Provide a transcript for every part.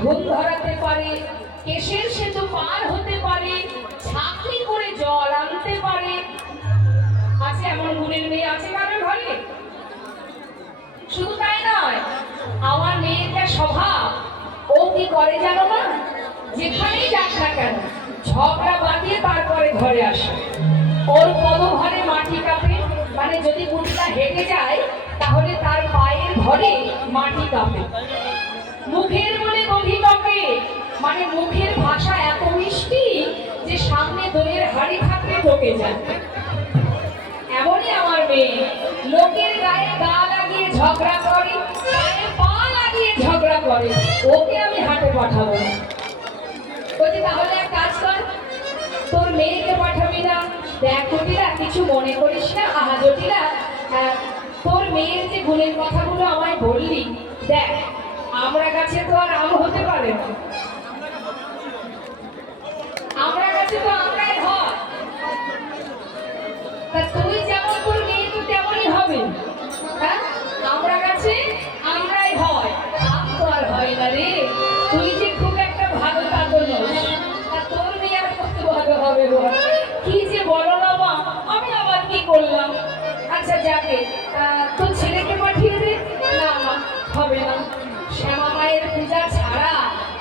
ঘুম ধরাতে পারে, কেশের সেতু পার হতে পারে, ছাকরি করে জল আনতে পারে। আছে এমন গুণের মেয়ে আছে কারোর ঘরে? শুধু তাই নয়, আমার মেয়েটা স্বভাব, ও কি করে জানো না? যেখানেই যাক না কেন ঝগড়া বাঁধিয়ে তারপরে ঘরে আসে। ওর পদভারে মাটি কাঁপে, মানে যদি বুড়িটা হেঁটে যায় তাহলে তার পায়ের ঘরে মাটি কাঁপে। মুখের বলে গভীর টকে, মানে মুখের ভাষা এত মিষ্টি যে সামনে দইয়ের হাড়ি থাকলে ঢোকে যায়। এমনই আমার মেয়ে, লোকের গায়ে গা লাগিয়ে ঝগড়া করে, গায়ে পা লাগিয়ে ঝগড়া করে, ওকে আমি হাটে পাঠাবো না। বলছি তাহলে এক কাজ কর, তোর মেয়েকে পাঠাবি না? দেখ জটিলা, কিছু মনে করিস না। আহা জটিলা, তোর মেয়ের যে গুণের কথাগুলো আমায় বললি, দেখ আমরা গাছে তো আর আম হতে পারে না, আমরা গাছে তো আমরাই হয়। তা তুই যেমন তোর মেয়ে তো তেমনই হবে। হ্যাঁ, আমরা গাছে আমরাই হয়, আম তো আর হয় না রে। তুই যে খুব একটা ভালো তা তো নস, তোর মেয়ে আর কত ভালো হবে বল? কি যে বলো না মা, আমি আবার কি করলাম? আচ্ছা যাকে তোর ছেলেকে পাঠিয়ে দে। না মা, হবে না, শ্যামা মায়ের পূজা ছাড়া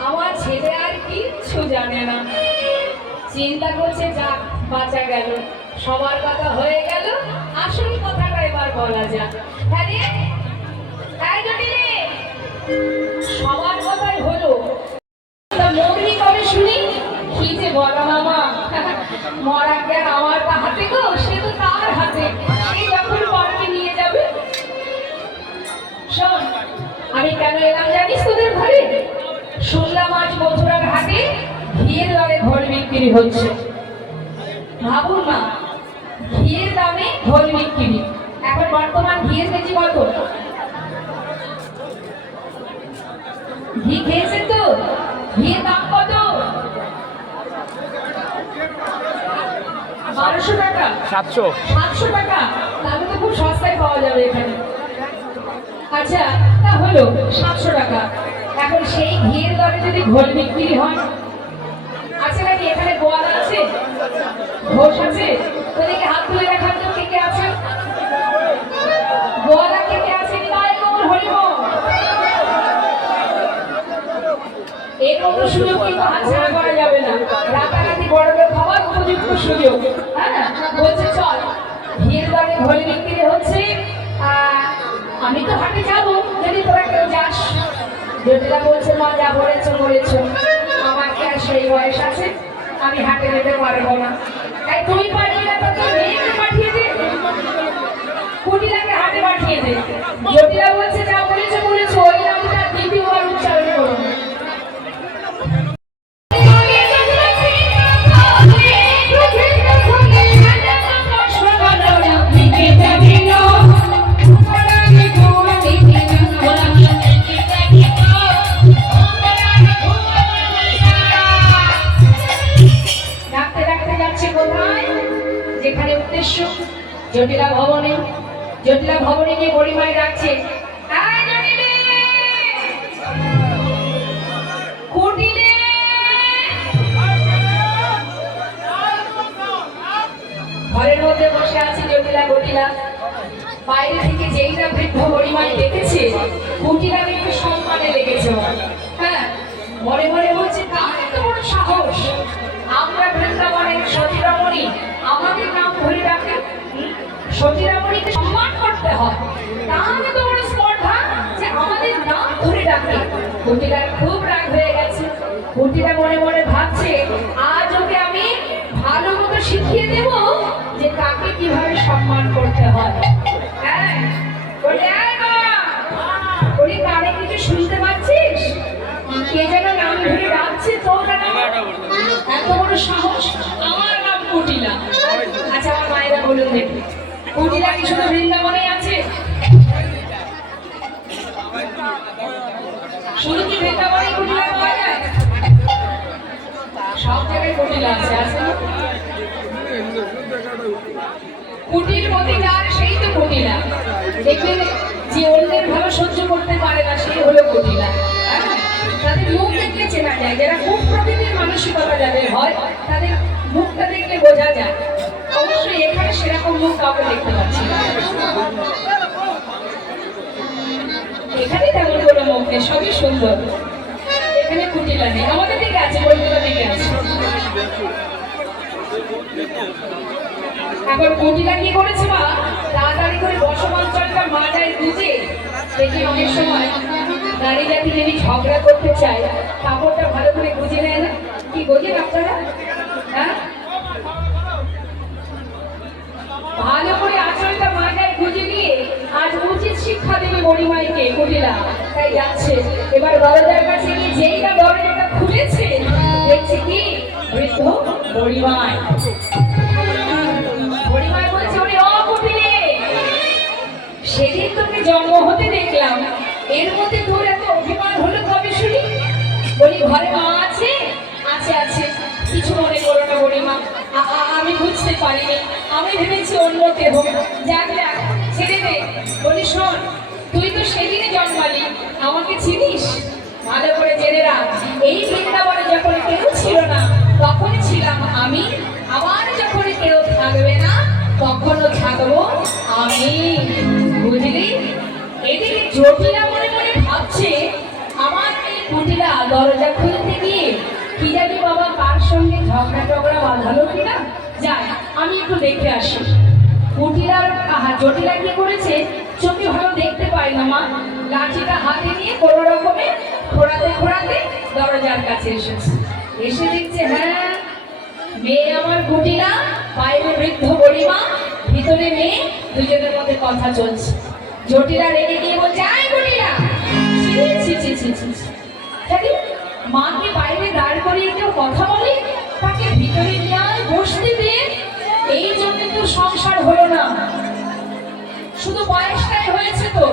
আমার ছেলে আর কিচ্ছু জানে না। চিন্তা করছে, যাক বাঁচা গেল, সবার কথা হয়ে গেল, আসল কথাটা এবার বলা যাক। হ্যাঁ রে, তাই যদি রে সবার কথাই হলো, তা মরবি কবে শুনি? কি যে বলো না মা, মরা কে আমার হাতে গো, সে তো তার হাতে, সে যখন পরকে নিয়ে যাবে। শোন, আমি কেন এলাম জানিস তোদের ঘরে? শুনলাম আজ মথুরার হাটে ঘিয়ের দরে ঘোল বিক্রি হচ্ছে। ভাবুন না, ঘিয়ের দামে ঘোল বিক্রি। এখন বর্তমান ঘিয়ের কেজি কত? ঘি খেয়েছেন তো? ঘিয়ের দাম কত? 1200 টাকা, 700 টাকা। তাহলে তো খুব সস্তায় পাওয়া যাবে এখানে। আচ্ছা, তা হলো 700 টাকা। এখন সেই ঘিয়ের দরে যদি ঘোল বিক্রি হয়, আছে নাকি এখানে? গোয়ালা আছে, ঘোষ আছে? ওদিকে হাত তুলে দেখার জন্য কে কে আছে? গোয়ালা কে কে আছে? এই মতো সুযোগ কিন্তু হাতছাড়া করা যাবে না। রাতারাতি বড়দের খাবার উপযুক্ত সুযোগ। হ্যাঁ, বলছে চল ঘিয়ের দরে ঘোল বিক্রি হচ্ছে, আমি তো হাটে যাবো, যদি তোরা কেউ যাস। জটিলা বলছে, মা যা বলেছো বলেছো, আমার কি আর সেই বয়স আছে? আমি হাটে যেতে পারবো না। তাই তুই পারবি না তো তোর মেয়েকে পাঠিয়ে দে, কুটিলাকে হাটে পাঠিয়ে দে। জটিলা বলছে, যা বলেছো বলেছো, ওই নামটা দ্বিতীয়বার উচ্চারণ করো। যেখানে উদ্দেশ্য জটিলা ভবনে, জটিলা ভবনে গিয়ে গরিমায় ডাকছে, ঘরের মধ্যে বসে আছে জটিলা গটিলা। বাইরে থেকে যেই না বৃদ্ধ গরিমায় দেখেছে, কুটিলা একটু সম্মানে লেগেছে। হ্যাঁ, মনে মনে বলছে, তার এত বড় সাহস, আমরা বৃন্দাবনের সতীরমণী, আমাদের নাম ধরে রাখে। সতীরমণীকে সম্মান করতে হয়, তার এত বড় স্পর্ধা যে আমাদের নাম ধরে ডাকে। কুটিলার খুব রাগ হয়ে গেছে। কুটিলা মনে মনে ভাবছে, আজ ওকে আমি ভালো মতো শিখিয়ে দেব যে কাকে কিভাবে সম্মান করতে হয়। হ্যাঁ, বলি কানে কিছু শুনতে পাচ্ছিস? কে যেন নাম ধরে ডাকছে, তোর এত বড় সাহস? আমার নাম কুটিলা। আচ্ছা আমার মায়েরা বলুন দেখি, কুটিলা কি শুধু বৃন্দাবনে আছে? শুধু কি বৃন্দাবনে কুটিলা পাওয়া যায়? সব জায়গায় কুটিলা আছে, আছে না? কুটির মধ্যে যার সেই তো কুটিলা। দেখবেন যে অন্যের ভালো সহ্য করতে পারে না, সেই হলো কুটিলা। তাদের তাদের মুখ দেখলে চেনা যায়, যারা খুব প্রকৃতির মানসিকতা যাদের হয় তাদের মুখটা দেখলে বোঝা যায়। অবশ্যই এখানে সেরকম মুখ কাউকে দেখতে পাচ্ছি না, এখানে তেমন কোনো মুখ নেই, সবই সুন্দর। এখানে কুটিলা নেই, আমাদের দিকে আছে, বৈকুণ্ঠ দিকে আছে। এখন কুটিলা কি করেছে মা, তাড়াতাড়ি করে বসবাঞ্চলটা মাথায় গুজে, দেখি অনেক সময় নারী জাতি যদি ঝগড়া করতে চায় কাপড়টা ভালো করে গুজে নেয় না, কি বোঝেন আপনারা? হ্যাঁ, ভালো করে আঁচলটা মাথায় গুজে দিয়ে আজ উচিত শিক্ষা দেবে বড়িমাইকে কুটিলা। তাই যাচ্ছে, এবার দরজার কাছে গিয়ে যেই না দরজাটা খুলেছে দেখছে কি বৃদ্ধ বড়িমাই। বড়িমাই বলছে, ওরে ও কুটিলে, সেদিন তোকে জন্ম হতে দেখলাম, এর মধ্যে তোর এত অভিমান হলো কবে শুনি? বলি ঘরে মা আছে? আছে আছে, কিছু মনে করো না বড়িমা, আমি বুঝতে পারিনি, আমি ভেবেছি অন্য কেহ, যাক যাক ছেড়ে দে। বলি শোন, তুই তো সেদিনে জন্মালি, আমাকে চিনিস? ভালো করে জেনে রাখ, এই বৃন্দাবনে যখন কেউ ছিল না তখন ছিলাম আমি, আবার যখন কেউ থাকবে না তখনও থাকবো আমি, বুঝলি? এদিকে জটিলা মনে মনে ভাবছে, আমার এই কুটিলা দরজা খুলতে গিয়ে কি জানি বাবা কার সঙ্গে ঝগড়া টগড়া বাঁধালো কিনা, যাই আমি একটু দেখে আসি। কুটিলার জটিলা কি করেছে, চোখে ভালো দেখতে পায় না মা, লাঠিটা হাতে নিয়ে কোনো রকমে খোঁড়াতে খোঁড়াতে দরজার কাছে এসেছে। এসে দেখছে হ্যাঁ, মেয়ে আমার কুটিলা, বাইরে বৃদ্ধ বড়িমা, ভিতরে মেয়ে, দুজনের মধ্যে কথা চলছে। জটিলা রেগে গিয়ে বলছে, আয় কুটিলা, মাকে বাইরে দাঁড় করিয়ে কেউ কথা বলে, তাকে ভিতরে নিয়ে বসতে দিয়ে, এই জন্য তো সংসার হলো না, শুধু বয়সটাই হয়েছে, তো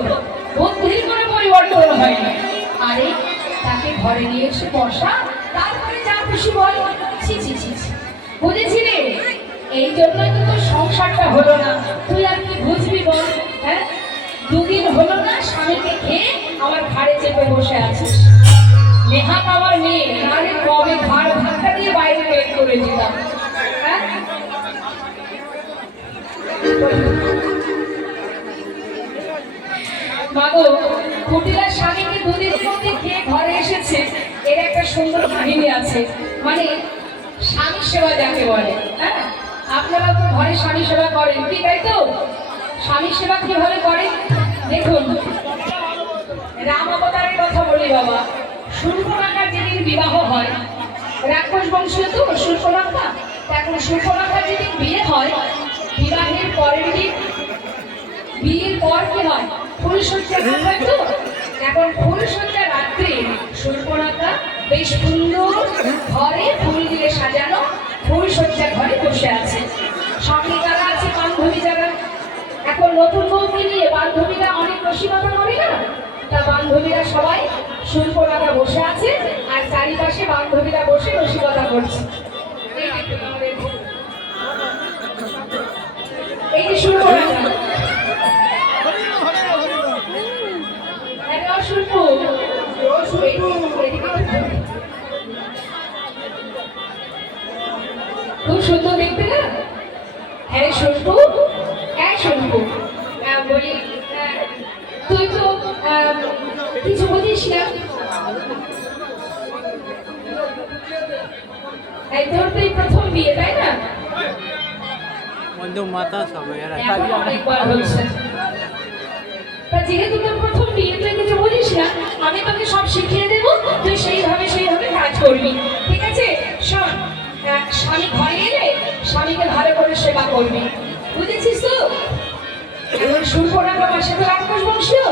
বুদ্ধির কোনো পরিবর্তন হয়নি। আরে তাকে ঘরে নিয়ে এসে বসা, তারপরে যা খুশি বল, ছি ছি ছি, বুঝেছি রে, এই জন্যই তো তোর সংসারটা হলো না, তুই আর কি বুঝবি বল? হ্যাঁ, দুদিন হলো না স্বামীকে খেয়ে আমার ঘাড়ে চেপে বসে আছিস। নেহাত আমার মেয়ে, নাহলে কবে ঘাড় ধাক্কা দিয়ে বাইরে বের করে দিতাম। হ্যাঁ, মাগো, কুটিলার স্বামীকে দুদিনের মধ্যে খেয়ে ঘরে এসেছে, এর একটা সুন্দর কাহিনী আছে। মানে স্বামী সেবা যাকে বলে, হ্যাঁ, আপনারা তো ঘরে স্বামী সেবা করেন কি, তাই তো? স্বামী সেবা কিভাবে করেন দেখুন। রাম অবতারের কথা বলি বাবা, শূর্পণখার যেদিন বিবাহ হয়, রাক্ষস বংশীয় তো শূর্পণখা, এখন শূর্পণখার যেদিন বিয়ে হয়, বিবাহের পরের দিন, বিয়ের পর কি হয়, ফুলসজ্জা হয় তো। এখন ফুলসজ্জা রাত্রে শূর্পণখা বেশ সুন্দর ঘরে ফুল দিয়ে সাজানো ফুলসজ্জা ঘরে বসে আছে, সঙ্গে যারা আছে বান্ধবী যারা। এখন নতুন বউকে নিয়ে বান্ধবীরা অনেক রসিকতা করে না, তা বান্ধবীরা সবাই শূর্পণখা বসে আছে, আর চারিপাশে বান্ধবীরা বসে রসিকতা করছে। এই যে শূর্পণখা, খুব সুন্দর দেখতে না? হ্যাঁ শুনবো, হ্যাঁ শুনবো, বলি তুই তো কিছু বুঝিস না, তোর তো প্রথম বিয়ে তাই না? অনেকবার হচ্ছে, তা যেহেতু তোর প্রথম বিয়ে, তুই কিছু বুঝিস না, আমি তোকে সব শিখিয়ে দেবো, তুই সেইভাবে কাজ করবি, ঠিক আছে? শোন, স্বামী ঘরে এলে স্বামীকে ভালো করে সেবা করবি, বুঝেছিস তো? এখন শূর্পণখা পাশে তো রাক্ষস বংশীয়,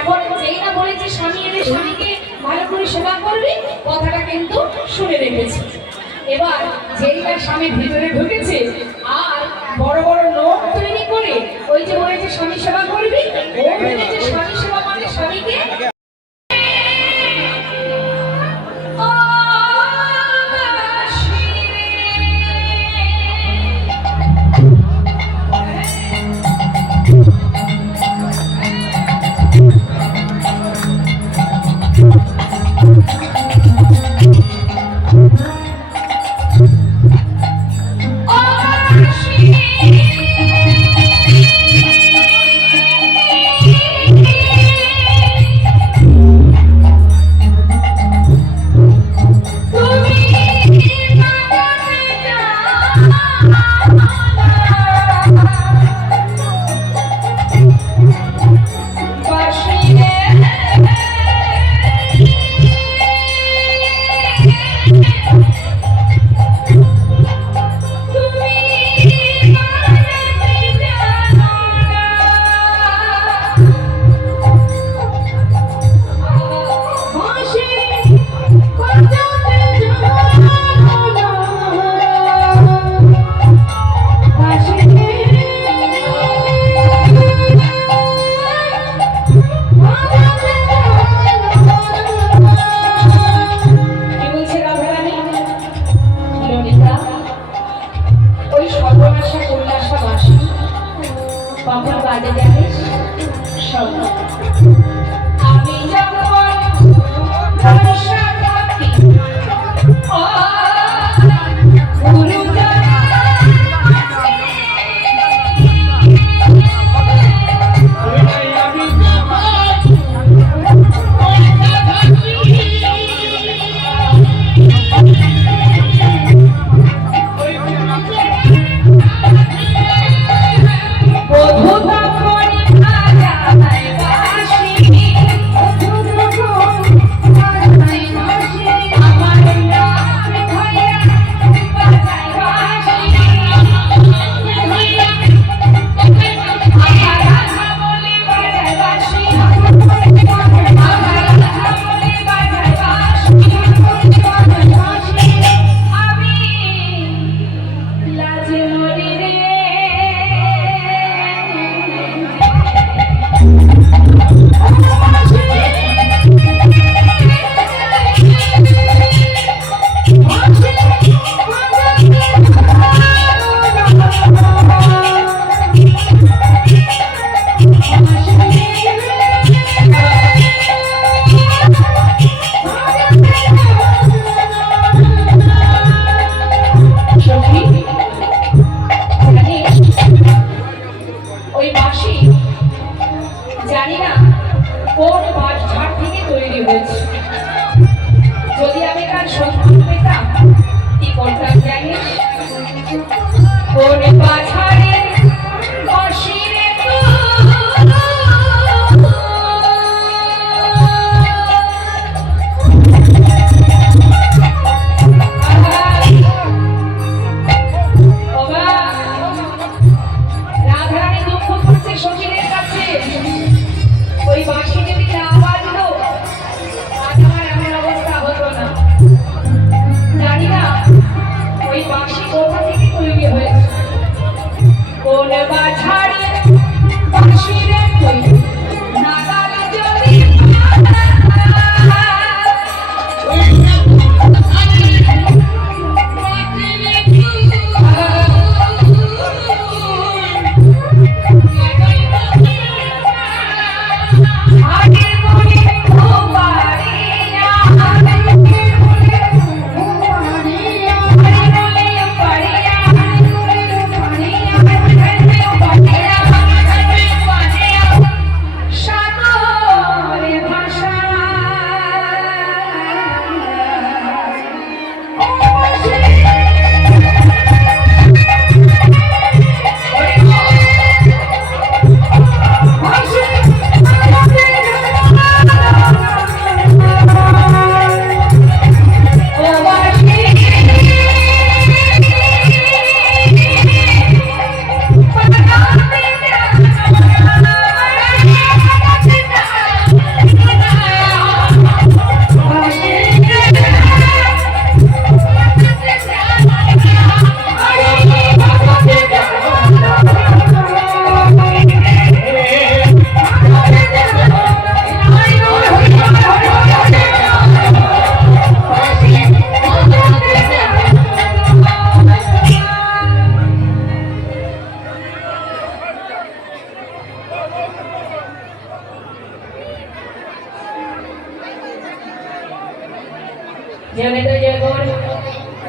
এখন যেই না বলেছে স্বামী এলে স্বামীকে ভালো করে সেবা করবি, কথাটা কিন্তু শুনে রেখেছি। এবার যেই না স্বামীর ভিতরে ঢুকেছে, আর বড় বড় নোট তৈরি করে, ওই যে বলেছে স্বামী সেবা করবি, ও ভেবেছে স্বামী সেবা মানে স্বামীকে কখন বাজে জানিস? শোন, আমি যখন বর্ষা থাকি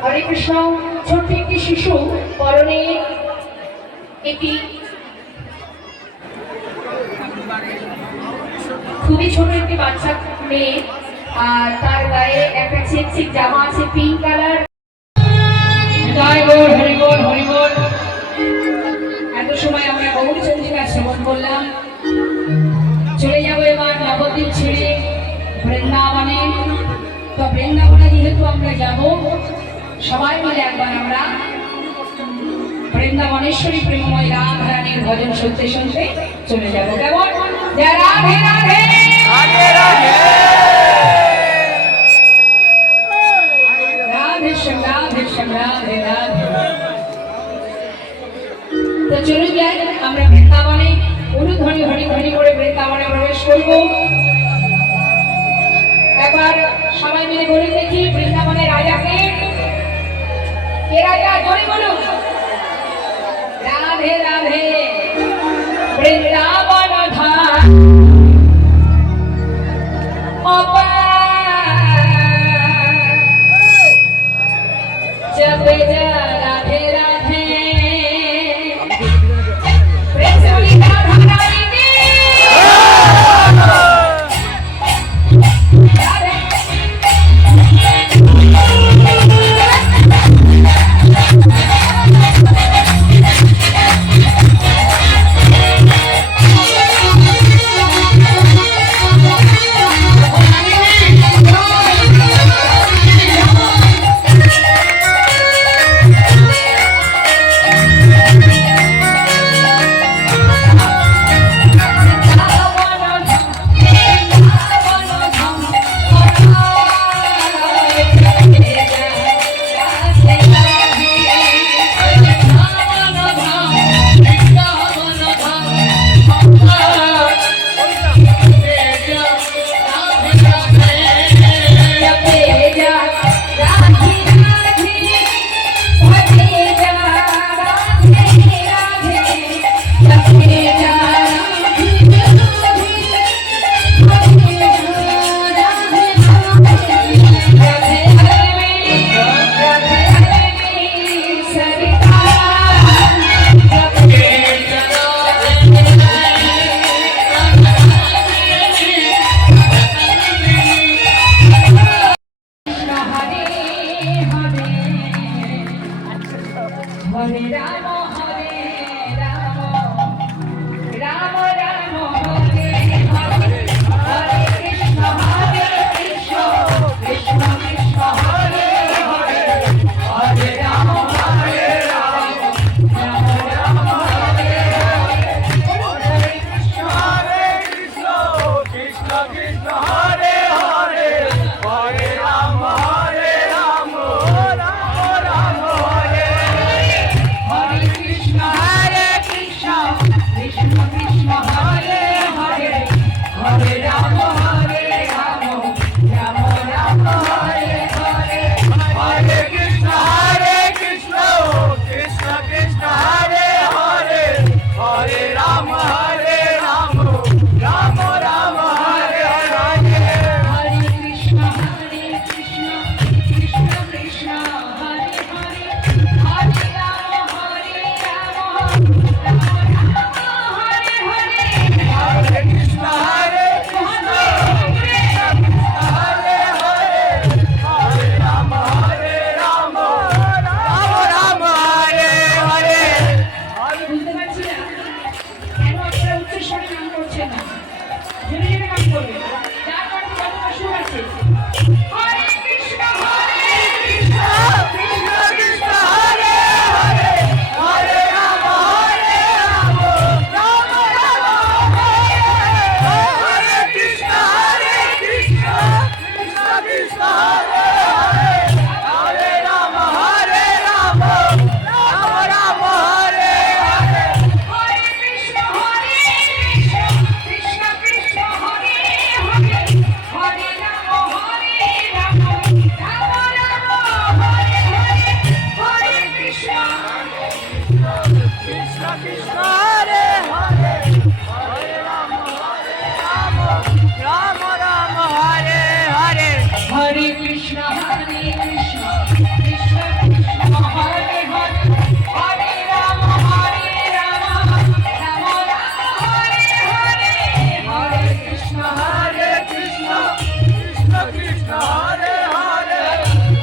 হরে কৃষ্ণ। ছোট্ট একটি শিশু পরনে একটি খুবই ছোট একটি বাচ্চা মেয়ে, আর তার গায়ে একটা চেক জামা আছে পিঙ্ক কালার। এত সময় আমরা গৌরচন্দ্রিকা শ্রবণ করলাম, চলে যাবো এবার নবদ্বীপ ছেড়ে বৃন্দাবনে। তো বৃন্দাবনে যেহেতু আমরা যাব, সবাই মিলে একবার আমরা বৃন্দাবনেশ্বরী প্রেমময় রাধা রানীর ভজন শুনতে শুনতে চলে যাবো। কেমন? রাধে রাধে রাধে রাধে রাধে শ্যাম রাধে শ্যাম রাধে রাধে। তো চলুন যাই আমরা বৃন্দাবনে, অনুধ্বনি হরি হরি করে বৃন্দাবনে প্রবেশ করবো। একবার সবাই মিলে বলে দেখি, বৃন্দাবনের রাজাকে কে? রাজা জোরে বলুন। রাধে রাধে বৃন্দাবন ধাম जब जा राधे राधे प्रेम से बोली राधा रानी की हरे राम राम राम हरे हरे हरे कृष्ण कृष्ण कृष्ण हरे हरे हरे राम राम राम हरे हरे हरे कृष्ण कृष्ण कृष्ण हरे हरे हरे राम राम राम हरे हरे कृष्ण कृष्ण कृष्ण हरे हरे हरे राम राम राम हरे हरे हरे कृष्ण कृष्ण कृष्ण हरे हरे हरे राम राम राम हरे हरे हरे कृष्ण कृष्ण कृष्ण कृष्ण हरे हरे हरे राम राम हरे हरे हरे कृष्ण कृष्ण हरे हरे हरे राम राम राम हरे हरे বুঝতে পারছি না কেন আপনারা উচ্চস্বরে নাম করছেন না ধীরে ধীরে নাম করবেন যার কারণে কতটা সুর আছে হরে কৃষ্ণ कृष्ण कृष्ण हरे हरे हरे राम राम हरे कृष्ण कृष्ण कृष्ण हरे हरे हरे राम राम राम हरे हरे हरे कृष्ण कृष्ण कृष्ण हरे हरे हरे राम राम राम हरे हरे हरे कृष्ण कृष्ण कृष्ण हरे हरे हरे राम राम हरे हरे हरे कृष्ण कृष्ण कृष्ण हरे हरे हरे राम राम राम हरे हरे हरे कृष्ण कृष्ण कृष्ण कृष्ण हरे हरे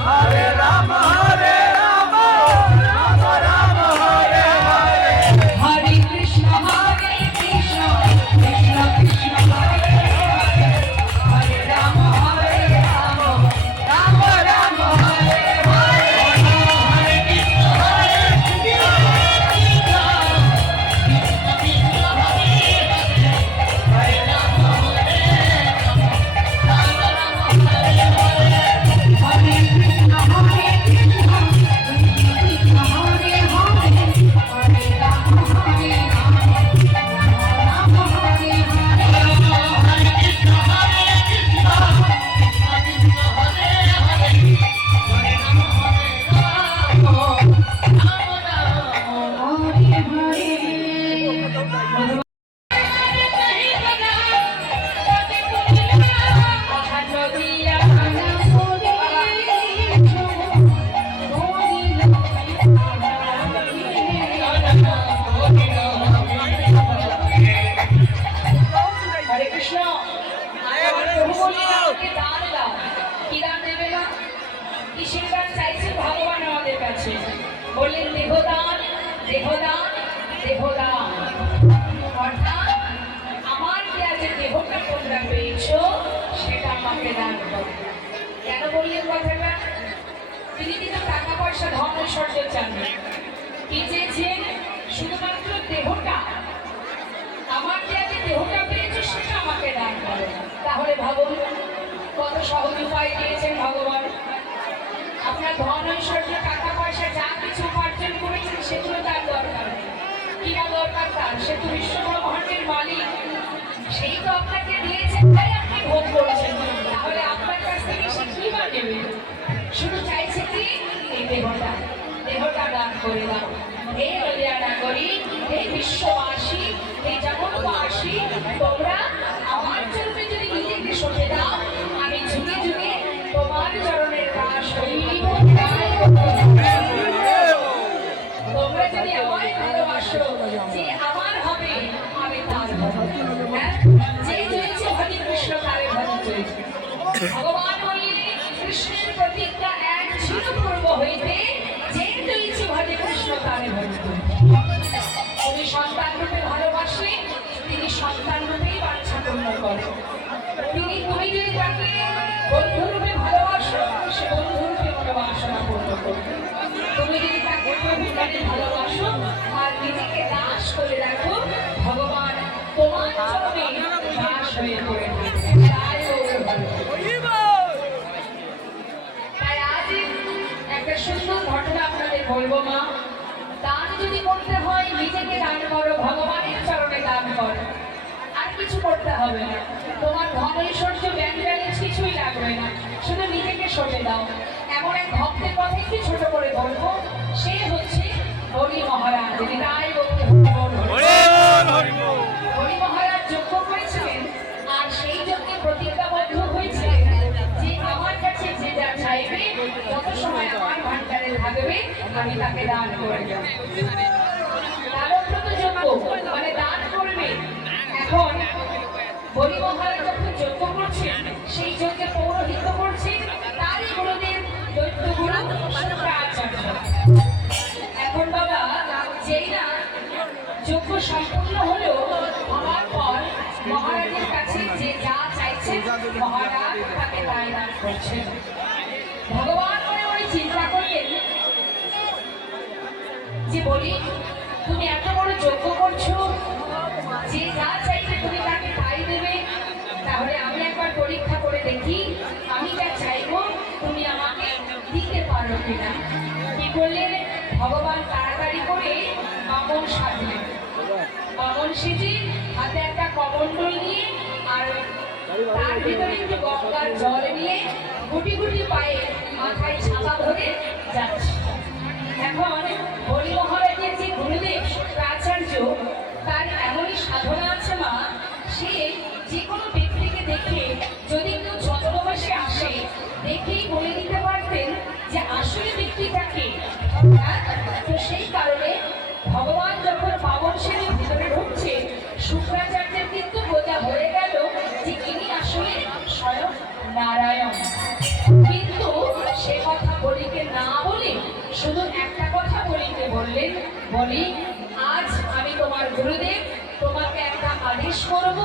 हरे राम राम राम हरे हरे हरे দেহদান দেহদান, অর্থাৎ আমার দেয়া যে দেহটা তোমরা পেয়েছো সেটা আমাকে দান করো। কেন বললেন কথাটা? তিনি কিন্তু টাকা পয়সা ধন ঐশ্বর্য চান না। কি চেয়েছেন? শুধুমাত্র দেহটা, আমার দেয়া যে দেহটা পেয়েছো সেটা আমাকে দান করো। তাহলে ভাবুন কত সহজ উপায় দিয়েছেন ভগবান। আপনার ধন ঐশ্বর্য টাকা পয়সা যা কিছু উপার্জন করেছেন সেগুলো তার দরকার নেই। কি না দরকার তার? সে তো বিশ্ব ব্রহ্মাণ্ডের মালিক, সেই তো আপনাকে দিয়েছেন, তাই আপনি ভোগ করছেন। তাহলে আপনার কাছ থেকে সে কি বা নেবে? শুধু চাইছে কি এই দেহটা, দেহটা দান করে দাও। হে ললিয়ানা করি, হে বিশ্ববাসী, হে জগৎবাসী, তোমরা আমার চরণে যদি নিজেকে সঁপে দাও, আমি যুগে যুগে তোমার চরণের দাস হইব। তোমরা যদি আমায় ভালোবাসো, যে আমার হবে আমি তার হব। হ্যাঁ, যে চলছে ভজে কৃষ্ণ তারে ভজন চলছে। ভগবান বললেন কৃষ্ণের প্রতিজ্ঞা এক ছিল পূর্ব হইতে, যে চলছে ভজে কৃষ্ণ তারে ভজন চলছে। তুমি সন্তান রূপে ভালোবাসলে তিনি সন্তান রূপেই বাঞ্ছা পূর্ণ করেন। তুমি যদি তাকে বন্ধু রূপে ভালোবাসো, সে বন্ধু রূপে মনোবাসনা পূর্ণ করবে। তুমি যদি তাকে প্রভুভাবে ভালোবাসো আর নিজেকে দাস করে রাখো, ভগবান তোমার চরণে দাস হয়ে পড়ে থাকবে। তাই আজ একটা সুন্দর ঘটনা আপনাদের বলবো মা। দান যদি করতে হয় নিজেকে দান করো, ভগবানের চরণে দান করো, আর কিছু করতে হবে না। তোমার ধন ঐশ্বর্য ব্যাংক ব্যালেন্স কিছুই লাগবে না, শুধু নিজেকে সঁপে দাও। এমন এক ভক্তের কথা একটু ছোট করে বলবো, সে হচ্ছে হরি মহারাজ। হরি মহারাজ যজ্ঞ করেছিলেন, আর সেই যজ্ঞে প্রতিজ্ঞাবদ্ধ হয়েছিলেন যে আমার কাছে যে যা চাইবে, যত সময় আমার ভান্ডারে থাকবে আমি তাকে দান করে দেব। দানব্রত যজ্ঞ মানে দান করবে। এখন হরি মহারাজ যখন যজ্ঞ করছেন, সেই যজ্ঞে পৌরোহিত্য করছেন তারই গুরুদেব দৈত্য গুরু শুক্রাচার্য। এখন বাবা যেই না যজ্ঞ সম্পূর্ণ হলো, হওয়ার পর মহারাজের কাছে যে যা চাইছেন মহারাজ তাকে তাই দান করছেন। ভগবান মনে মনে চিন্তা করলেন যে বলি তুমি এত বড় যজ্ঞ করছো, যে যা চাইছে তুমি তাকে তাই দেবে, তাহলে আমি একবার পরীক্ষা করে দেখি আমি যা চাইবো তুমি আমাকে দিতে পারো কিনা। কি করলেন? ভগবান তাড়াতাড়ি করে বামন সাজলেন। বামন সেজে হাতে একটা কমণ্ডল নিয়ে আর তার ভিতরে একটু গঙ্গার জল নিয়ে গুটি গুটি পায়ে মাথায় ছাতা ধরে যাচ্ছে। এখন হরি মহারাজের যে গুরুদেব শুক্রাচার্য, তার এমনই সাধনা আছে মা, সে যে কোনো ব্যক্তিকে দেখে যদি কেউ ছদ্মবেশে আসে দেখেই বলে দিতে পারতেন যে আসলে ব্যক্তিটাকে। তো সেই কারণে ভগবান যখন পাবন সেনের ভিতরে ঢুকছে, শুক্রাচার্যের কিন্তু বোঝা হয়ে গেল যে ইনি আসলে স্বয়ং নারায়ণ। কিন্তু সে কথা বলিতে না বলে শুধু একটা কথা বলিতে বললেন, বলি আজ আমি তোমার গুরুদেব, তোমাকে একটা আদেশ করব,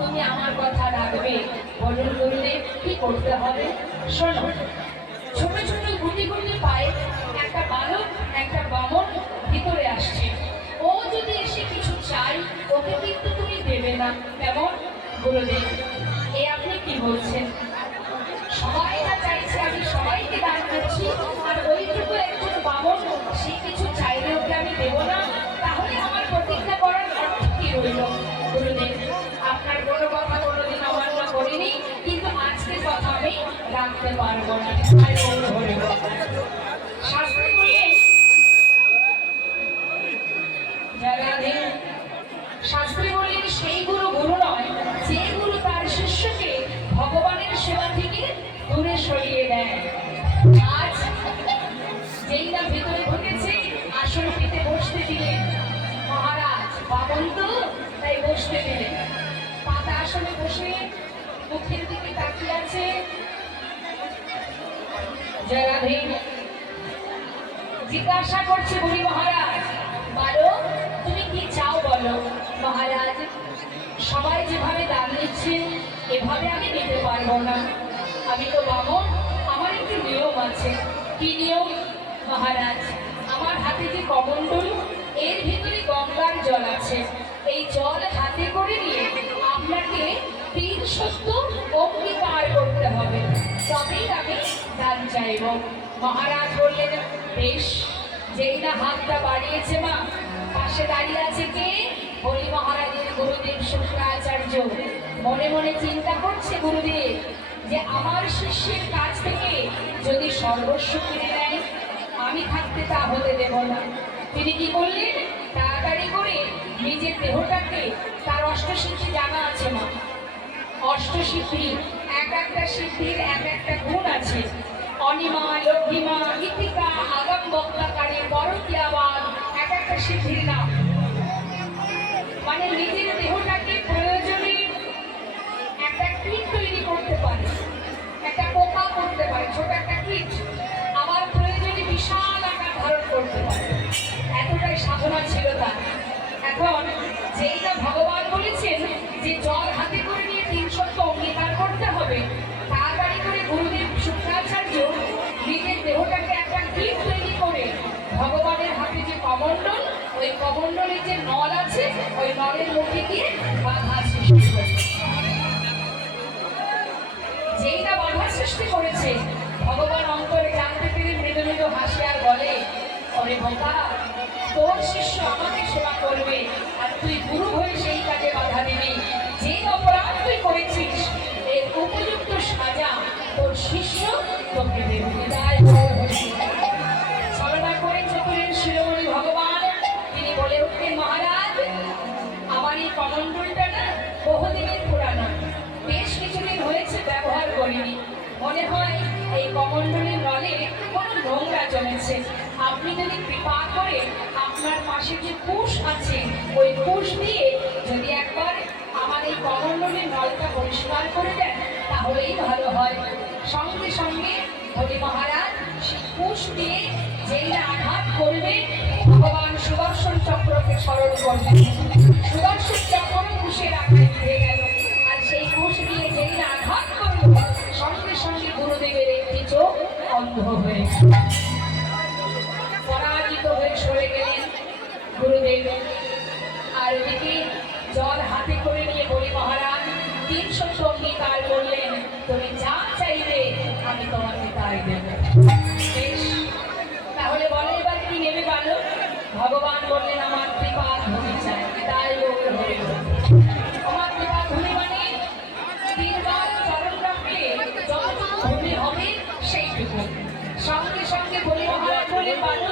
তুমি আমার কথা রাখবে। বলুন গুরুদেব কি করতে হবে? শোনো, ছোট ছোট গুটি গুটি পায়ে একটা বালক একটা বামন ভিতরে আসছে। ও যদি এসে কিছু চাই ওকে কিন্তু তুমি দেবে না। কেমন গুরুদেব? এ আপনি কি বলছেন? সবাই না চাইছে, আমি সবাইকে দান করছি, আর ওইটুকু একজন বামন সে কিছু চাইলে ওকে আমি দেবো না, তাহলে আমার প্রতিজ্ঞা করার অর্থ কি রইল? গুরুদেব আপনার কোনো কথা কোনোদিন অমান্য করিনি, কিন্তু আজকের কথা আমি রাখতে পারবো না। শাস্ত্রী বললেন শাস্ত্রী বললেন সেই গুরু গুরু নয়, যে গুরু তার শিষ্যকে ভগবানের সেবা থেকে দূরে সরিয়ে দেয়। আজ যেই না ভিতরে ঢুকেছে, আসন পেতে বসতে দিলেন মহারাজ। বামন তো তাই বসতে দিলেন। পাতা আসনে বসে মুখের দিকে তাকিয়ে আছে। জয় রাধে। জিজ্ঞাসা করছে হরি মহারাজ, সবাই যেভাবে দান নিচ্ছে এভাবে আমি নিতে পারবো না। আমি তো বামন, আমার একটু নিয়ম আছে। কি নিয়ম? মহারাজ, আমার হাতে যে কমণ্ডল, এর ভিতরে গঙ্গার জল আছে। এই জল হাতে করে নিয়ে আপনাকে 300 অঙ্গীকার করতে হবে, তবেই আমি দান চাইব। মহারাজ বললেন, বেশ। যেই না হাতটা বাড়িয়েছে মা, পাশে দাঁড়িয়ে আছে কে? বলি মহারাজের গুরুদেব শুক্রাচার্য। মনে মনে চিন্তা করছে গুরুদেব যে আমার শিষ্যের কাছ থেকে যদি সর্বস্ব কিনে নেয়, আমি থাকতে তা হতে দেব না। তিনি কি করলেন? তাড়াতাড়ি করে নিজের দেহটাকে, তার অষ্টসিদ্ধি জানা আছে মা, অষ্টসিদ্ধি এক একটা সিদ্ধির এক একটা গুণ আছে। অনিমা, লক্ষ্মীমা, গীতিকা, আগাম বক্তাকারী, পরকীয়াবাদ, এক একটা সিদ্ধির নাম। মানে নিজের দেহটাকে প্রয়োজনে একটা কীট তৈরি করতে পারে, একটা পোকা করতে পারে, ছোট একটা কীট, আবার প্রয়োজনে বিশাল আকার ধারণ করতে পারে। এতটাই সাধনা ছিল তার। এখন যেইটা ভগবান বলেছেন যে জল হাতে করে নিয়ে 300 অঙ্গীকার করতে হবে, তাড়াতাড়ি করে গুরুদেব শুক্রাচার্য নিজের দেহটাকে একটা কীট তৈরি করে ভগবানের হাতে যে কমণ্ডল, ওই কমণ্ডলের যে নল আছে, ওই নলের মুখে দিয়ে বাধা সৃষ্টি করে। যেই না বাধা সৃষ্টি করেছে, ভগবান অন্তরে জানতে পেরে মৃদু মৃদু হাসি আর বলে, ওরে বোকা, তোর শিষ্য আমাকে সেবা করবে আর তুই গুরু হয়ে সেই কাজে বাধা দিবি। যে অপরাধ তুই করেছিস, এর উপযুক্ত সাজা তোর শিষ্য তোকে দেবে। বিদায় ছলনা করে চতুরের শিরোমণি ভগবান তিনি বলে উঠলেন, মহারাজ, আমার এই কমণ্ডলটা না বহুদিনের পুরানো, বেশ কিছুদিন হয়েছে ব্যবহার করিনি। মনে হয় এই কমণ্ডলের নলে কোনো নোংরা জমেছে। আপনি যদি কৃপা করে আপনার পাশে যে কুশ আছে, ওই কুশ দিয়ে যদি একবার আমার এই কমণ্ডলের নলটা পরিষ্কার করে দেন, তাহলেই ভালো হয়। সঙ্গে সঙ্গে হরি মহারাজ সেই কুশ দিয়ে যেই না আঘাত করবে, ভগবান সুদর্শন চক্রকে স্মরণ করবেন। সুদর্শন চক্র কুশের আঘাত হয়ে গেল, আর সেই কুশ দিয়ে যেই না আঘাত করল, সঙ্গে সঙ্গে গুরুদেবের একটি চোখ অন্ধ হয়ে পরাজিত হয়ে সরে গেলেন গুরুদেব। আর ওদিকে জল হাতে করে নিয়ে বলি মহারাজ 300 অঙ্গীকার করলেন, তুমি যা চাইবে আমি তোমাকে তাই দেব। বেশ, তাহলে বলে এবার কি নেবে বলো? ভগবান বললেন, আমার কৃপা ধনী চাই। তাই হয়ে আমার কৃপা ধনী মানে 3 বার চরণ রাখলে যতটুকু ধনী হবে সেইটুকু। সঙ্গে সঙ্গে বলি মহারাজ বলে, বলো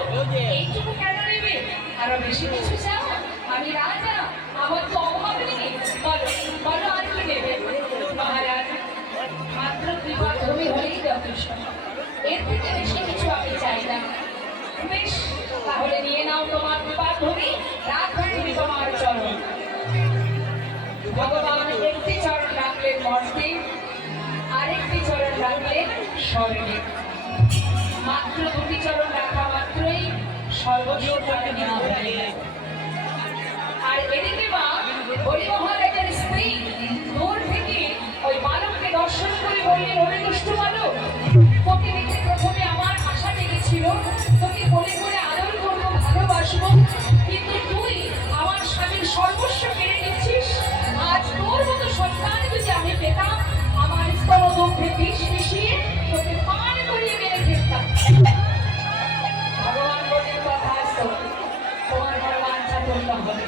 এইটুকু কেন নেবে? আরো বেশি কিছু চাও? আমি রাজা, আমার তো অভাব নেই। বলো বলো আর কি নেবে? মহারাজ, মাত্র কৃপা ধনী হলেই যথেষ্ট, এর থেকে বেশি কিছু আমি চাই না। বেশ, তাহলে নিয়ে নাও তোমার কৃপা ধনী, রাখবেন তোমার চরণ। ভগবান একটি চরণ রাখলেন মর্তে, আরেকটি চরণ রাখলেন স্বর্গে। মাত্র 2টি চরণ রাখা মাত্রই সর্বস্ব তাকে নেওয়া হয়ে গেল। আর এদিকে মা হরি মহারাজের স্ত্রী দূর থেকে ওই বালককে দর্শন করে বললেন, ওরে দুষ্টু বালক, তোকে দেখে প্রথমে আমার আশা জেগেছিল, তোকে বলে করে আদর করবো, ভালোবাসবো, কিন্তু তুই আমার স্বামীর সর্বস্ব কেড়ে নিচ্ছিস। আজ তোর মতো সন্তান যদি আমি পেতাম, আমার স্তনদুগ্ধে বিষ মিশিয়ে তোকে পান করিয়ে মেরে ফেলতাম। ভগবান বললেন, তথাস্তু, তোমার বাঞ্ছা পূর্ণ হবে।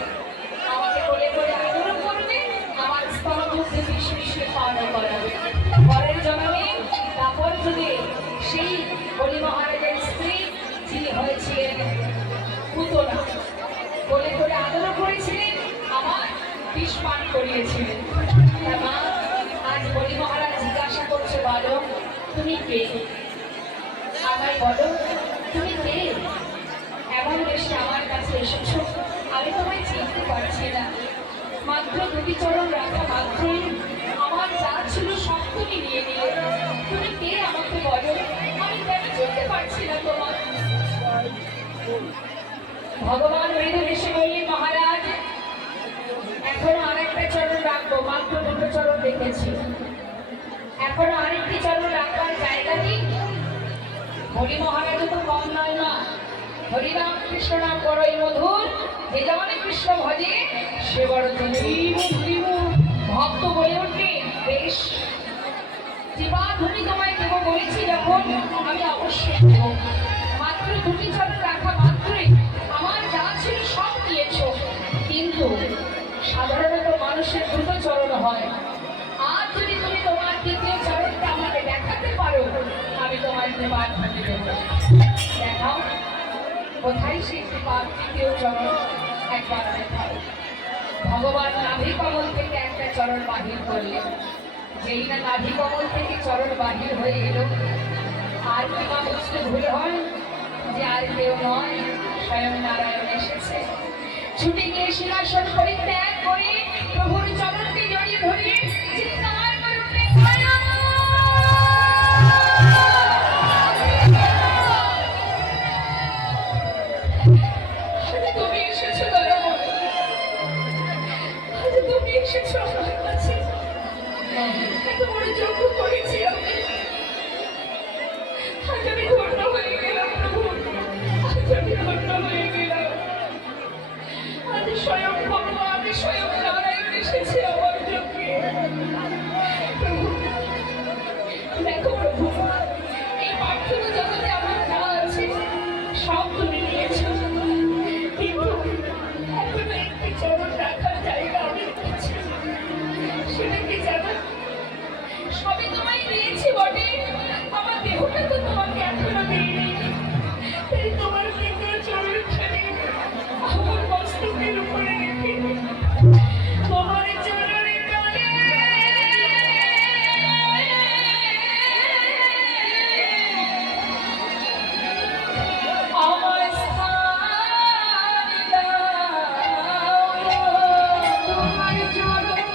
আমাকে বলে করে আদর করবে, আমার স্তনদুগ্ধে বিষ মিশিয়ে পানও করাবে। পরের জন্মে তারপর যুগে সেই বলি মহারাজের স্ত্রী যিনি হয়েছিলেন পুতনা, বলে করে আদর করেছিলেন, আমার বিষ পান করিয়েছিলেন। মা আজ বলি মহারাজ জিজ্ঞাসা করছে, বলো তুমি কে? আমায় বলো তুমি কে? এমন বেশি আমার কাছে এসেছো, আমি তোমায় চিনতে পারছি না। মাত্র 2টি চরণ রাখা মাত্রই আমার যা ছিল সব তুমি নিয়ে নিলে। তুমি কে আমাকে বলো, আমি কেন চিনতে পারছি না তোমার? ভগবান মৃদু হেসে বললেন, মহারাজ এখনো আরেকটা চরণ রাখবো, মাত্র দুটো চরণ দেখেছি, এখনো আরেকটি চরণ রাখার জায়গা নেই। হরি মহারাজ তো কম নয় না, হরিনাম কৃষ্ণ নাম বড়ই মধুর, যে যেমন কৃষ্ণ ভজে সে বড় ধনী। ভক্ত বলে উঠবে, বেশ জীবাধুনি তোমায় দেব বলেছি যখন, আমি অবশ্যই দেব। মাত্র দুটি চরণ রাখা মাত্রই আমার যা ছিল সব দিয়েছ, কিন্তু সাধারণত মানুষের দুটো চরণ হয়। আর যদি তুমি তোমার দ্বিতীয় চরণটা আমাকে দেখাতে পারো, আমি তোমার কৃপার ধনী দেব। দেখাও কোথায় সেই কৃপার দ্বিতীয় চরণ, একবার দেখাও। ভগবান নাভি কমল থেকে একটা চরণ বাহির করলেন, যেই না নাভি কমল থেকে চরণ বাহির হয়ে এলো, আর কৃপা বুঝতে ভুল হয় যে আর কেউ নয়, স্বয়ং নারায়ণ এসেছে। ছুটে গিয়ে সিংহাসন পরিত্যাগ করে প্রভুর চরণকে জড়িয়ে ধরে চিৎকার করে উঠে তুমি এসেছো দয়াময়, তুমি এসেছো আমার কাছে, এত বড় যোগ্য করেছি আমি, আজ আমি ধন্য হয়ে গেলাম প্রভু, আজ আমি ধন্য হয়ে গেলাম। আজ স্বয়ং ভগবান, স্বয়ং নারায়ণ এসেছে আমার যোগ্যে। প্রভু দেখো প্রভু, এই পার্থিব জগতে আমার যা আছে সব তুমি নিয়েছো, কিন্তু এখনো একটি চরণ রাখার জায়গা আমি রেখেছি। সেটা কি জানো? সবই তোমায় দিয়েছি বটে, আমার দেহটা তো তোমাকে এখনো দিইনি। তাই তোমার দ্বিতীয় চরণখানি আমার মস্তকের উপরে রেখে তোমার চরণে তলে আমার স্থান দাও, তোমার চরণে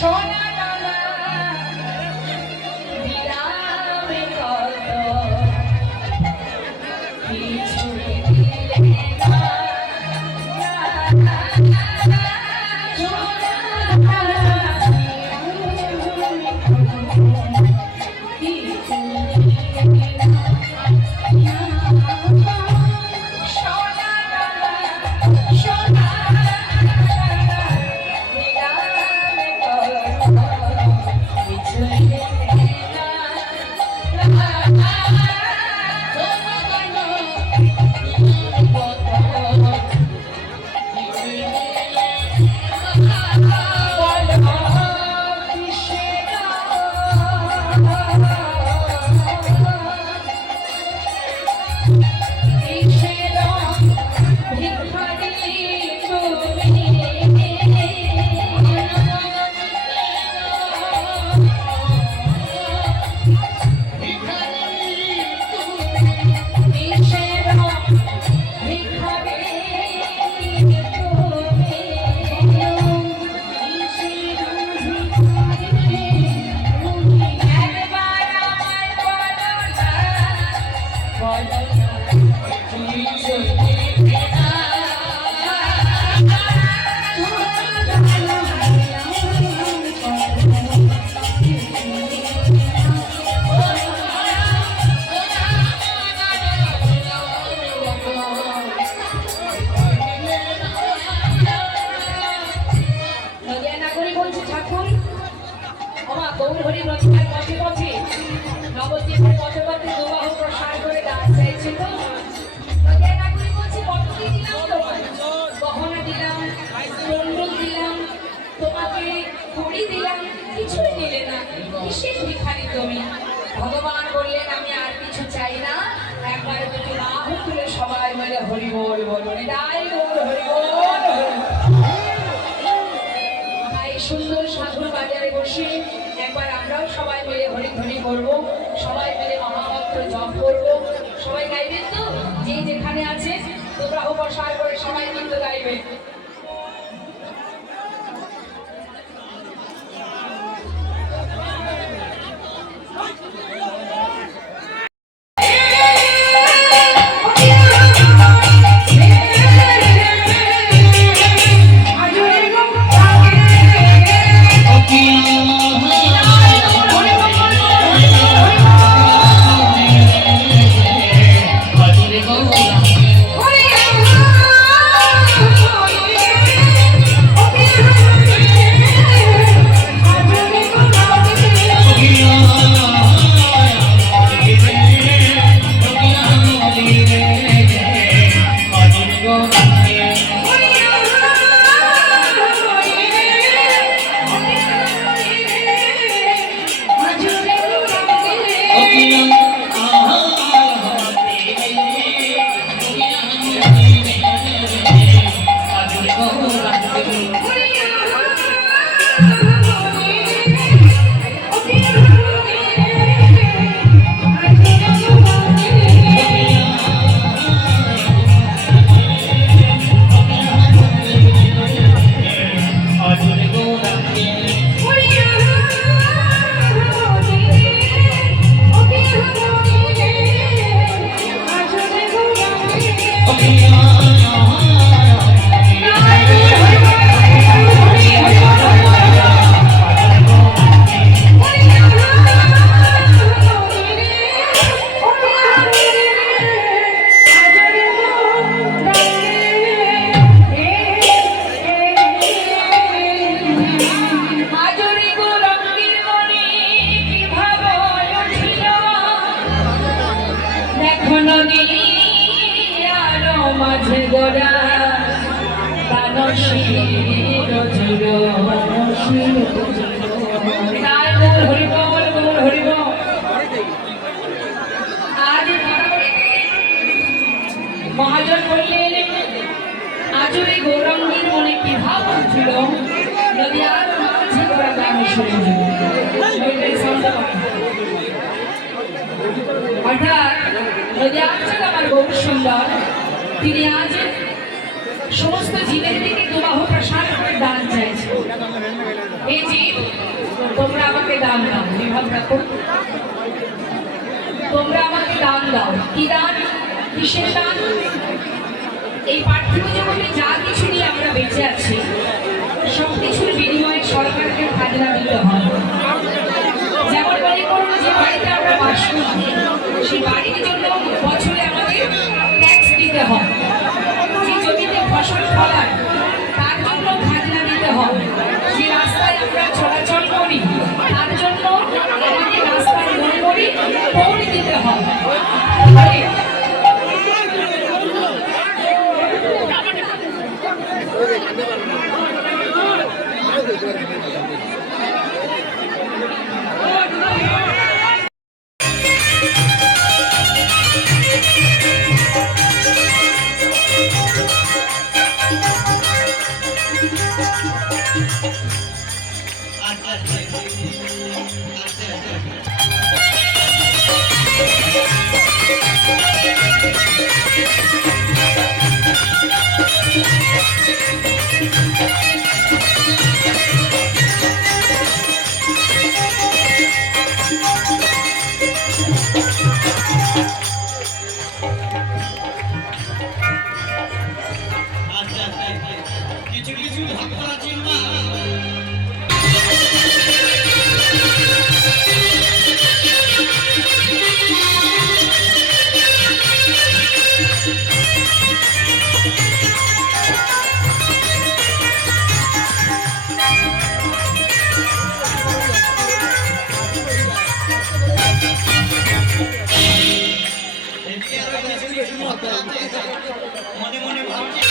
সোনা দানা দিলামে কত কিছুই দিলে না সোনা দানা গৌরহরি নদীর পথে পথে নবদ্বীপের পথে পথে দুবাহ প্রসার করে দান চাইছে তো নদিয়া নাগরিক বলছে কতটি দিলাম তোমায় গহনা দিলাম কুণ্ডল দিলাম তোমাকে কুড়ি দিলাম কিছুই নিলে না কিসের ভিখারি তুমি ভগবান বললেন আমি আর কিছু চাই না একবারে দুটি বাহু তুলে সবাই মিলে হরি বল বলুন এটাই বল হরি বল তাই সুন্দর সাধুর বাজারে বসে একবার আমরাও সবাই মিলে হরিধ্বনি করবো সবাই মিলে মহামন্ত্র জপ করবো সবাই গাইবেন তো যে যেখানে আছে তোমরা উপসার করে সবাই কিন্তু গাইবে মাঝে গোড়া মহাজন বললেন আজও এই গৌরাঙ্গীর মনে কি ভাব হচ্ছিল নদিয়ার মাঝে গোড়া গান শুনে অর্থাৎ নদিয়ার ছিল আমার গৌর সুন্দর তিনি আজ সমস্ত জীবের দিকে দুবাহু প্রসার করে দান চাইছেন এই যে তোমরা আমাকে দান দাও, বিভাগ রাখো, তোমরা আমাকে দান দাও। কি দান? কিসের দান? এই পার্থিব জগতে যা কিছু নিয়ে আমরা বেঁচে আছি সব কিছুর বিনিময়ে সরকারকে খাজনা দিতে হয়। যেমন মনে করুন যে বাড়িতে আমরা বাস করি, সেই বাড়ির জন্য বছরে আমাদের ট্যাক্স দিতে হয়। যে জমিতে ফসল ফলায় তার জন্য খাজনা দিতে হয়। যে রাস্তায় আমরা চলাচল করি তার জন্য আমাদের রাস্তার মনে করি পৌঁছে দিতে হয়। কিছু কিছু ভক্তরা চিন্তা মনে মনে ভাবছে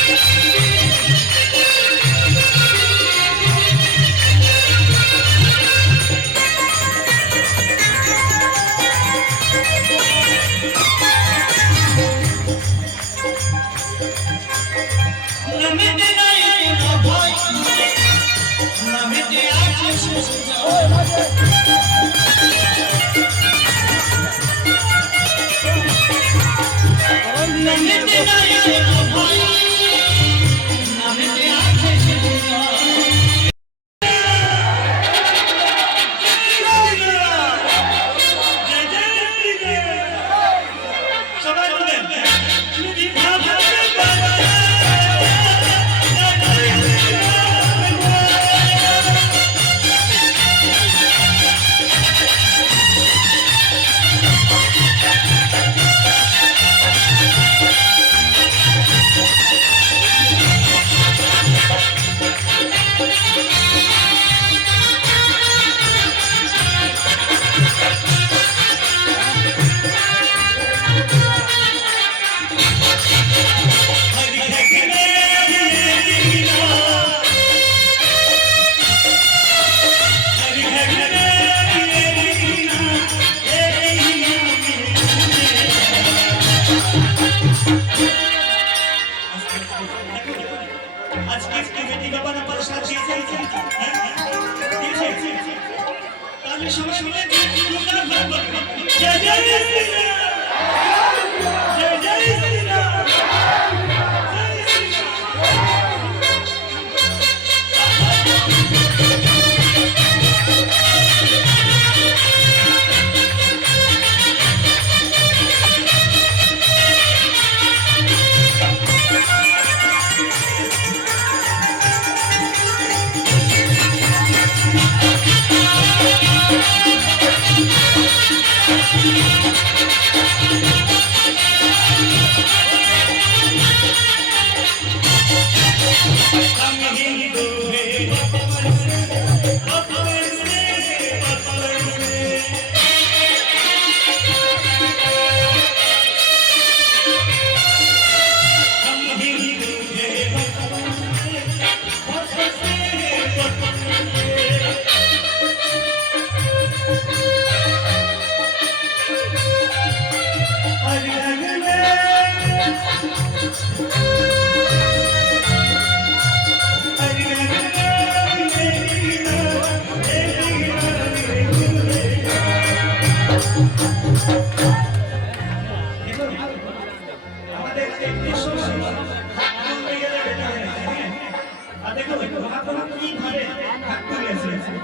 দেখো মহাপ্রভু কিভাবে ভাগ করিয়াছেন।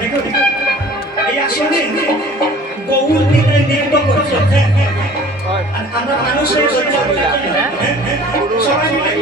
দেখো এই আসলে গৌর দিনে নৃত্য করছে আর আমরা মানুষের সবাই মিলে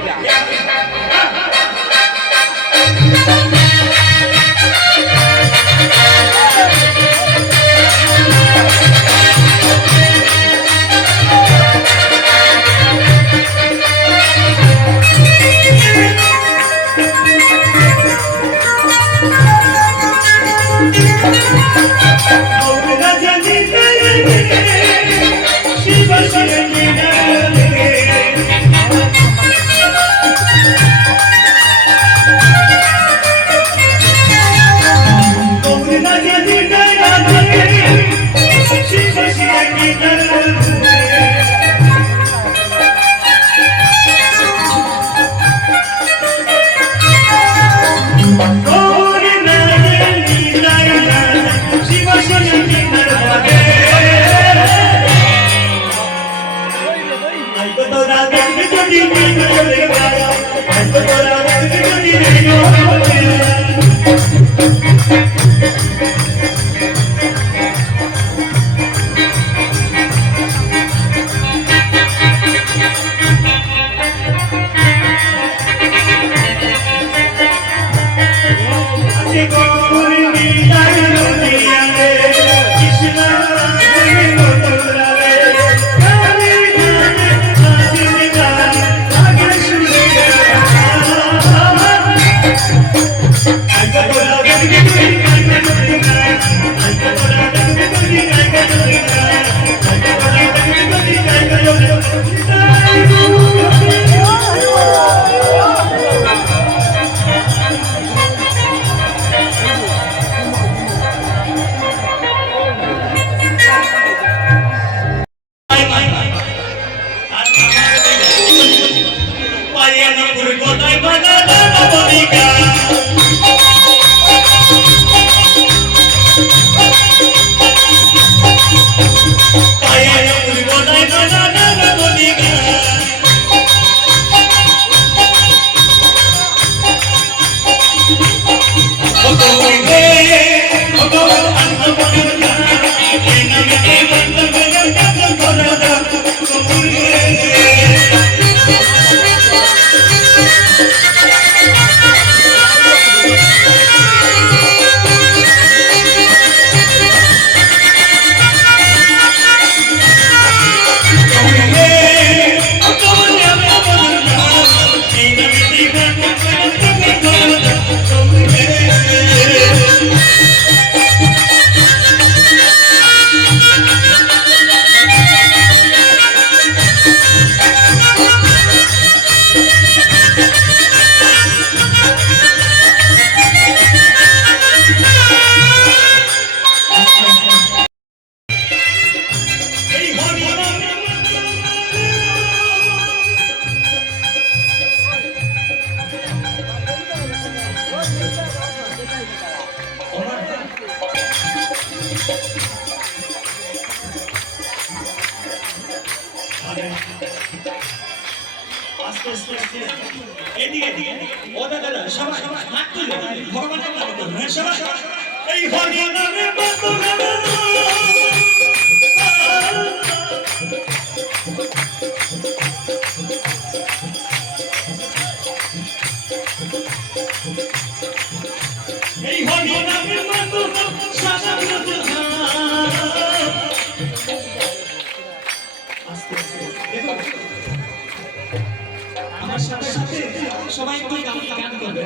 সবাই একটু গান করবে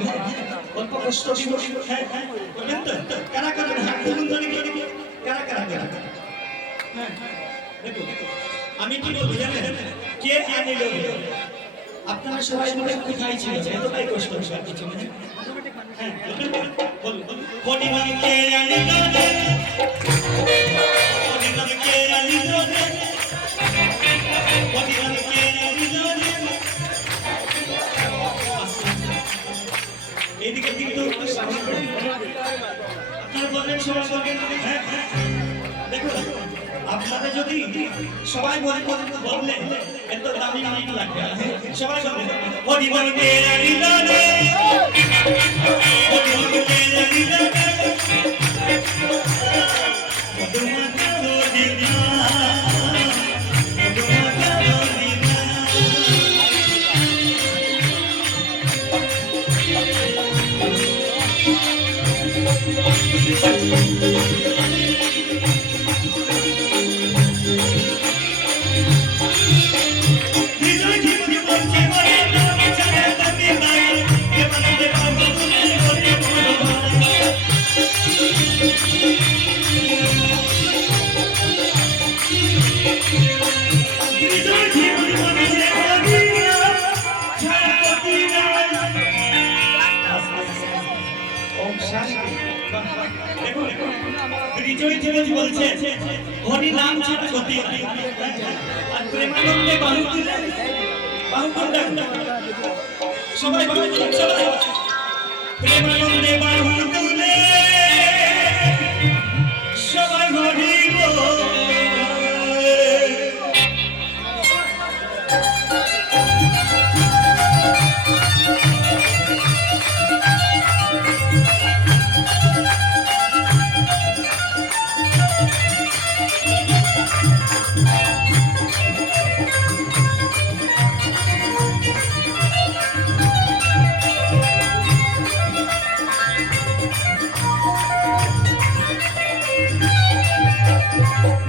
অল্প কষ্ট হ্যাঁ হ্যাঁ বলবেন তো কারা কারা হাত তুলুন ধরে কারা কারা কারা হ্যাঁ দেখো আমি কি বলবো জানেন কে আনিল আপনারা সবাই মিলে কোথায় ছিলেন এতটাই কষ্ট হচ্ছে কিছু না হ্যাঁ বল কোনি মানে কে আনিল কোনি মানে কে আনিল কোনি মানে কে আনিল এইদিকে কিন্তু সামনে আপনারা বলবেন সবাই বলবেন হ্যাঁ হ্যাঁ দেখো আপনারা যদি সবাই বললে এত দামি গান লাগবে না, হ্যাঁ? সবাই বলবে হরি বল তেরা হৃদয়ে হরি বল তেরা হৃদয়ে মধুমাখা মদিনা মধুমাখা মদিনা। হৃদয় জীবনে বলছে বলে নাম ছাড়া তুমি নাই দেবানন্দে বাবু তুমি বলে বলো হৃদয় জীবনে বলছে মদিনা ছাড়া তুমি নাই। ওম শান্তি। দেখো হৃদয় জীবনে বলছে হরি নাম ছাড়া গতি নাই। আর প্রেমানন্দে বাহু তুলে সবাই সবাই প্রেমানন্দে বাহু তুলে সবাই হরি বল।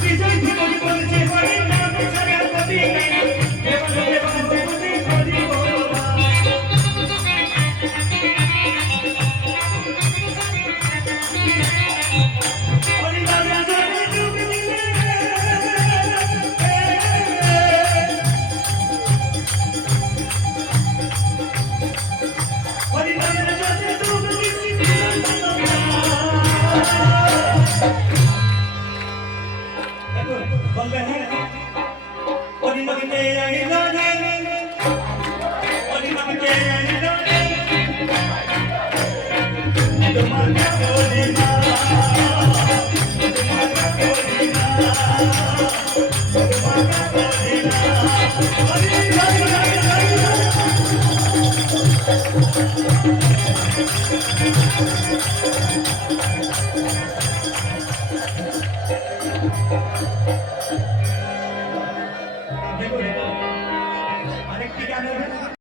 বিজয় জীবন বলছে হরি নাম ছাড়া গতি নাই দেবানন্দে বাবু তুমি হরি বল। হরি নাম জানে তুমি হরি নাম জানে তুমি বলবে হ্যাঁ হরি নাম তেরা হৃদয়ে হরি নাম তেরা হৃদয়ে মধুমাখা মদিনা মধুমাখা মদিনা মধুমাখা মদিনা। হরি হরি হরি হরি হরি।